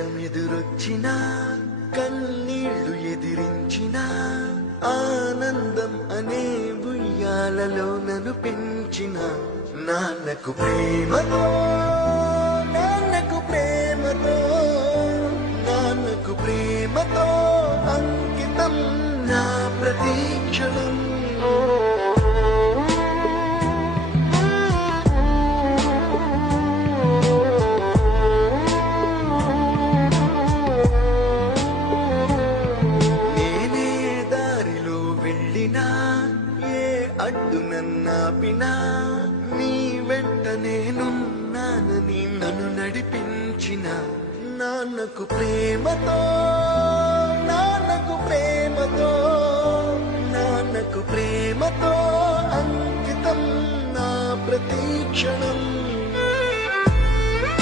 కష్టమెదురొచ్చినా కన్నీళ్లు ఎదిరించినా ఆనందం అనే ఉయ్యాలలో నన్ను పెంచిన నాన్నకు ప్రేమతో నాన్నకు ప్రేమతో నాన్నకు ప్రేమతో అంకితం నా ప్రతీక్షణం. అడ్డు నన్నాపినా నీ వెంట నేనున్నానని నన్ను నడిపించిన నాన్నకు ప్రేమతో నాన్నకు ప్రేమతో నాన్నకు ప్రేమతో అంకితం నా ప్రతీక్షణం.